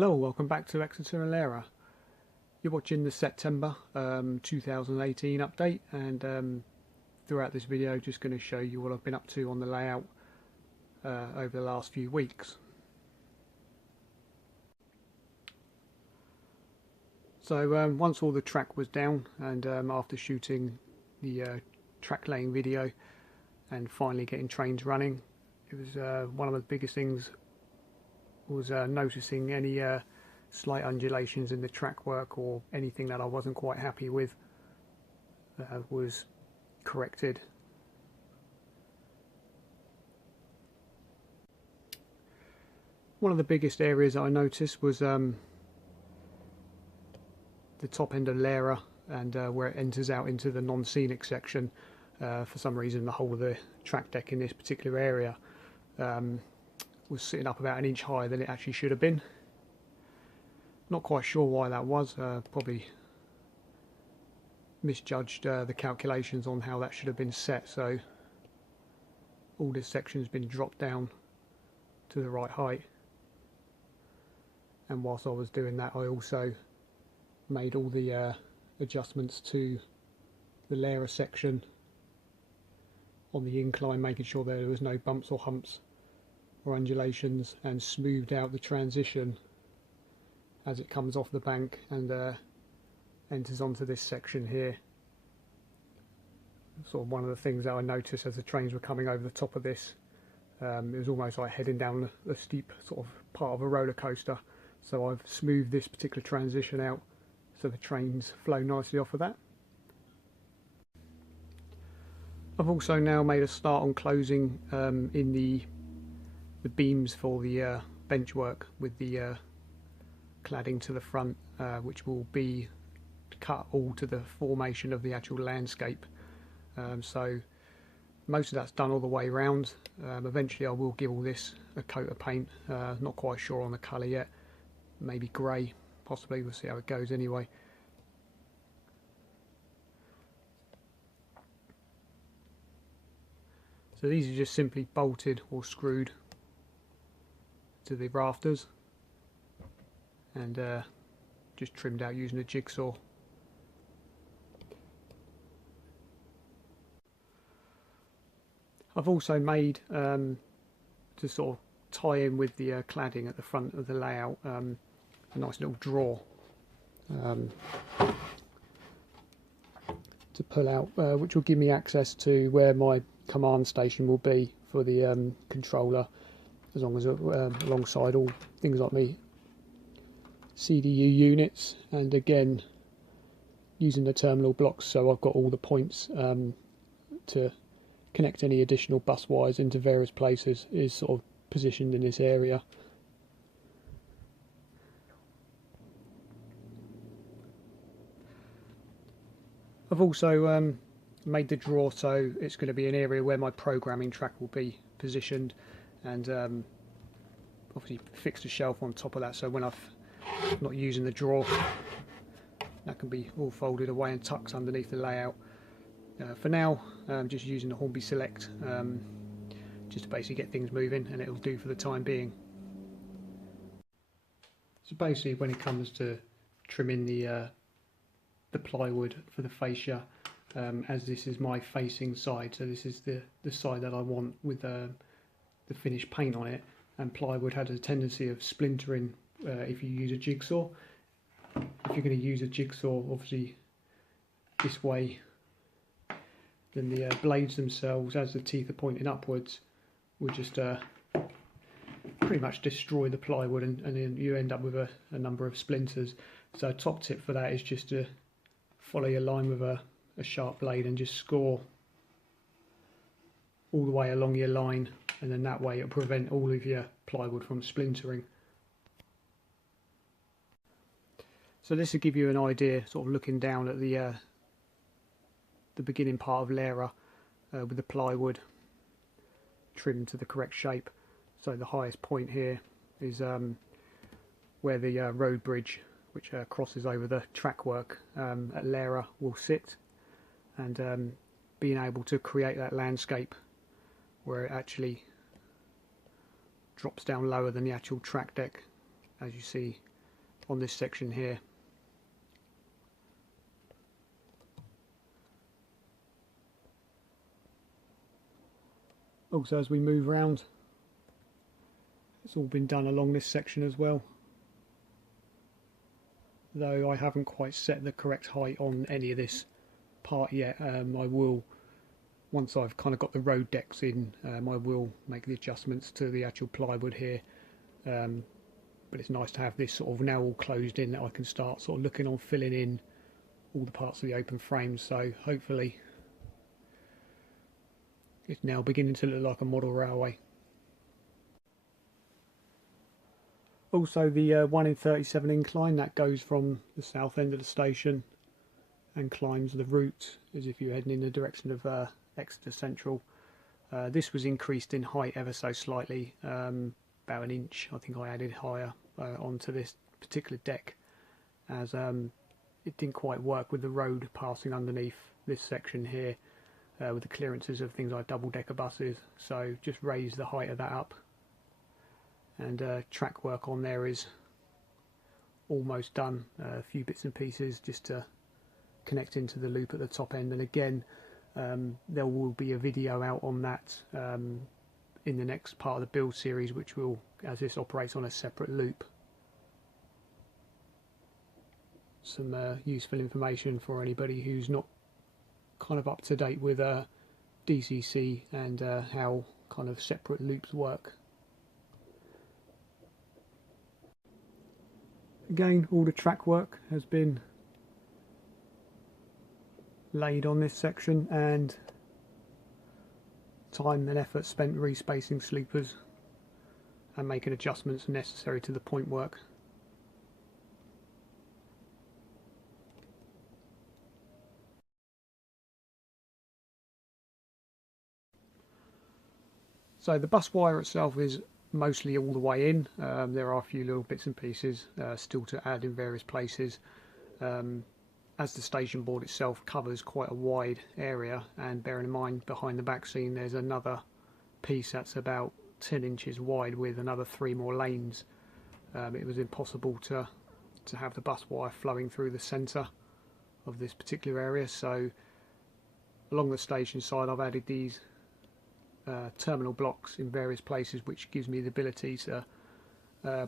Hello, welcome back to Exeter and Laira. You're watching the September 2018 update, and throughout this video just going to show you what I've been up to on the layout over the last few weeks. So once all the track was down, and after shooting the track laying video and finally getting trains running, it was one of the biggest things was noticing any slight undulations in the track work or anything that I wasn't quite happy with was corrected. One of the biggest areas I noticed was the top end of Laira and where it enters out into the non-scenic section. For some reason the whole of the track deck in this particular area was sitting up about an inch higher than it actually should have been. Not quite sure why that was, probably misjudged the calculations on how that should have been set, so all this section has been dropped down to the right height. And whilst I was doing that, I also made all the adjustments to the Laira section on the incline, making sure there was no bumps or humps or undulations, and smoothed out the transition as it comes off the bank and enters onto this section here. Sort of one of the things that I noticed as the trains were coming over the top of this, it was almost like heading down a steep sort of part of a roller coaster. So I've smoothed this particular transition out so the trains flow nicely off of that. I've also now made a start on closing in the beams for the bench work with the cladding to the front, which will be cut all to the formation of the actual landscape. So most of that's done all the way around. Eventually I will give all this a coat of paint, not quite sure on the colour yet, maybe grey possibly, we'll see how it goes anyway. So these are just simply bolted or screwed to the rafters and just trimmed out using a jigsaw. I've also made, to sort of tie in with the cladding at the front of the layout, a nice little drawer to pull out, which will give me access to where my command station will be for the controller, as long as alongside all things like me CDU units, and again using the terminal blocks, so I've got all the points to connect any additional bus wires into various places is sort of positioned in this area. I've also made the drawer so it's going to be an area where my programming track will be positioned, and obviously fixed a shelf on top of that, so when I'm not using the drawer, that can be all folded away and tucked underneath the layout. For now, I'm just using the Hornby Select just to basically get things moving, and it'll do for the time being. So basically when it comes to trimming the plywood for the fascia, as this is my facing side, so this is the side that I want with the finished paint on it, and plywood has a tendency of splintering if you use a jigsaw. If you're going to use a jigsaw obviously this way, then the blades themselves, as the teeth are pointing upwards, will just pretty much destroy the plywood, and then you end up with a number of splinters. So top tip for that is just to follow your line with a sharp blade and just score all the way along your line, and then that way it'll prevent all of your plywood from splintering. So this will give you an idea, sort of looking down at the beginning part of Laira with the plywood trimmed to the correct shape. So the highest point here is where the road bridge, which crosses over the track work at Laira, will sit, and being able to create that landscape where it actually drops down lower than the actual track deck as you see on this section here. Also, as we move around, it's all been done along this section as well, though I haven't quite set the correct height on any of this part yet. I will, once I've kind of got the road decks in, I will make the adjustments to the actual plywood here, but it's nice to have this sort of now all closed in, that I can start sort of looking on filling in all the parts of the open frames. So hopefully it's now beginning to look like a model railway. Also, the 1 in 37 incline that goes from the south end of the station and climbs the route as if you're heading in the direction of Exeter Central. This was increased in height ever so slightly, about an inch I think I added higher onto this particular deck, as it didn't quite work with the road passing underneath this section here, with the clearances of things like double-decker buses. So just raise the height of that up, and track work on there is almost done. A few bits and pieces just to connect into the loop at the top end, and again there will be a video out on that in the next part of the build series, which will, as this operates on a separate loop. Some useful information for anybody who's not kind of up to date with DCC and how kind of separate loops work. Again, all the track work has been laid on this section, and time and effort spent respacing sleepers and making adjustments necessary to the point work. So the bus wire itself is mostly all the way in. There are a few little bits and pieces still to add in various places. As the station board itself covers quite a wide area, and bearing in mind behind the back scene there's another piece that's about 10 inches wide with another 3 more lanes, it was impossible to have the bus wire flowing through the centre of this particular area. So along the station side I've added these terminal blocks in various places, which gives me the ability to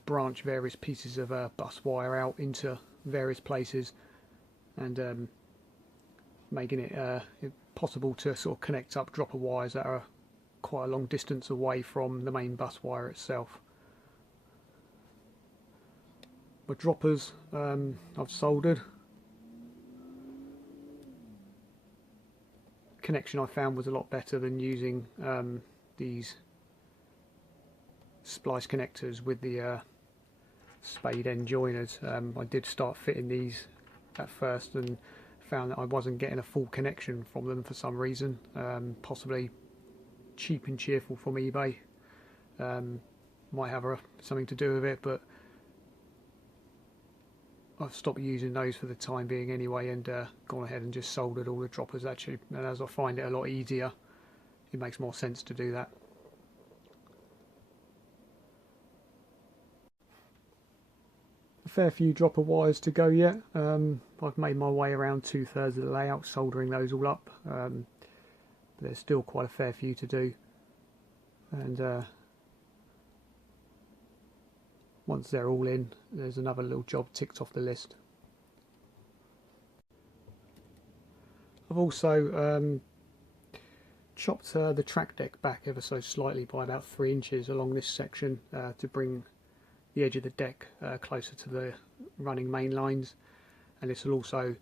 branch various pieces of bus wire out into various places, and making it possible to sort of connect up dropper wires that are quite a long distance away from the main bus wire itself. My droppers I've soldered. Connection I found was a lot better than using these splice connectors with the spade end joiners. I did start fitting these at first and found that I wasn't getting a full connection from them for some reason, possibly cheap and cheerful from eBay, might have something to do with it, but I've stopped using those for the time being anyway, and gone ahead and just soldered all the droppers actually, and as I find it a lot easier, it makes more sense to do that. A fair few dropper wires to go yet. I've made my way around 2/3 of the layout, soldering those all up, but there's still quite a fair few to do, and once they're all in, there's another little job ticked off the list. I've also chopped the track deck back ever so slightly by about 3 inches along this section to bring the edge of the deck closer to the running main lines, and this will also,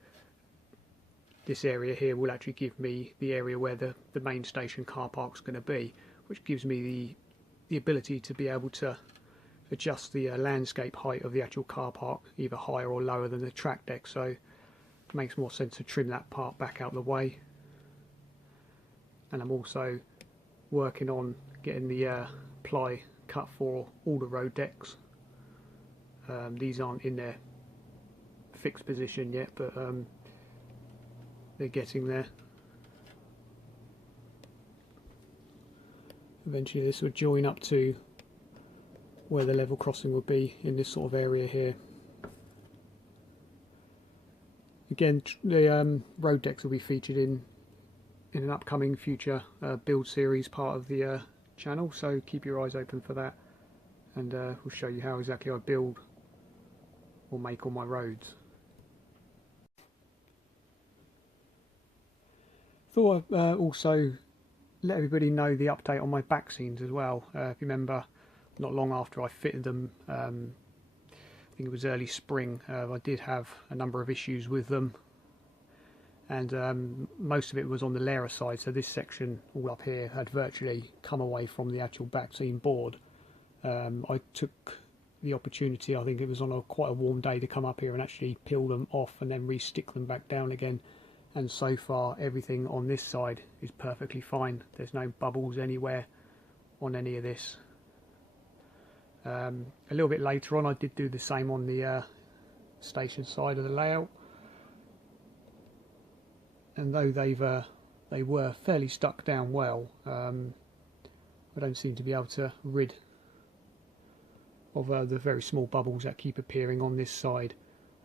this area here will actually give me the area where the main station car park's going to be, which gives me the ability to be able to adjust the landscape height of the actual car park either higher or lower than the track deck, so it makes more sense to trim that part back out of the way. And I'm also working on getting the ply cut for all the road decks. These aren't in their fixed position yet, but they're getting there. Eventually this will join up to where the level crossing would be in this sort of area here. Again, the road decks will be featured in an upcoming future build series part of the channel, so keep your eyes open for that, and we'll show you how exactly I build or make all my roads. Thought I'd also let everybody know the update on my back scenes as well. If you remember, not long after I fitted them, I think it was early spring, I did have a number of issues with them, and most of it was on the Laira side, so this section all up here had virtually come away from the actual back scene board. I took the opportunity, I think it was on quite a warm day, to come up here and actually peel them off and then re-stick them back down again, and so far everything on this side is perfectly fine. There's no bubbles anywhere on any of this. A little bit later on I did do the same on the station side of the layout, and though they were fairly stuck down well, I don't seem to be able to rid of the very small bubbles that keep appearing on this side.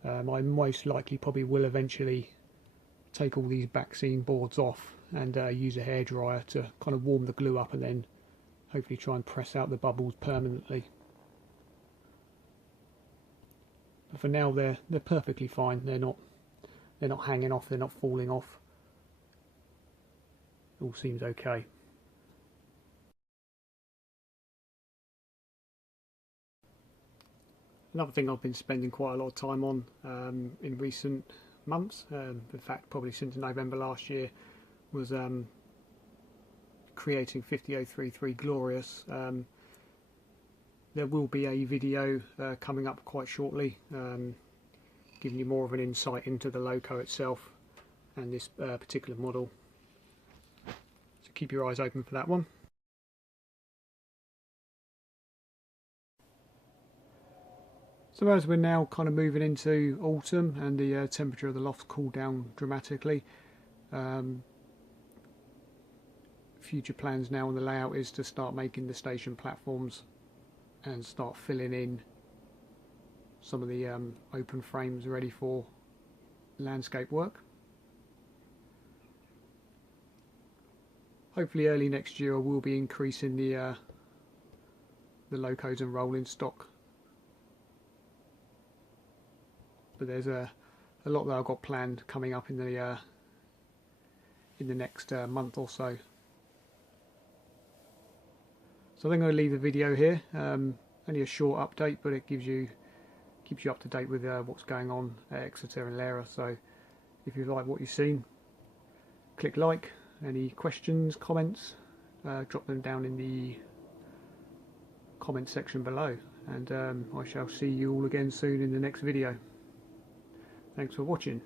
I most likely probably will eventually take all these back scene boards off and use a hairdryer to kind of warm the glue up, and then hopefully try and press out the bubbles permanently. But for now they're perfectly fine. They're not hanging off, they're not falling off. It all seems okay. Another thing I've been spending quite a lot of time on in recent months, in fact probably since November last year, was creating 50033 Glorious. There will be a video coming up quite shortly, giving you more of an insight into the loco itself and this particular model, so keep your eyes open for that one. So as we're now kind of moving into autumn and the temperature of the loft's cooled down dramatically, future plans now on the layout is to start making the station platforms and start filling in some of the open frames ready for landscape work. Hopefully early next year I will be increasing the locos and rolling stock. But there's a lot that I've got planned coming up in the next month or so. So I think I'm going to leave the video here. Only a short update, but it keeps you up to date with what's going on at Exeter and Laira. So if you like what you've seen, click like. Any questions, comments, drop them down in the comment section below, and I shall see you all again soon in the next video. Thanks for watching.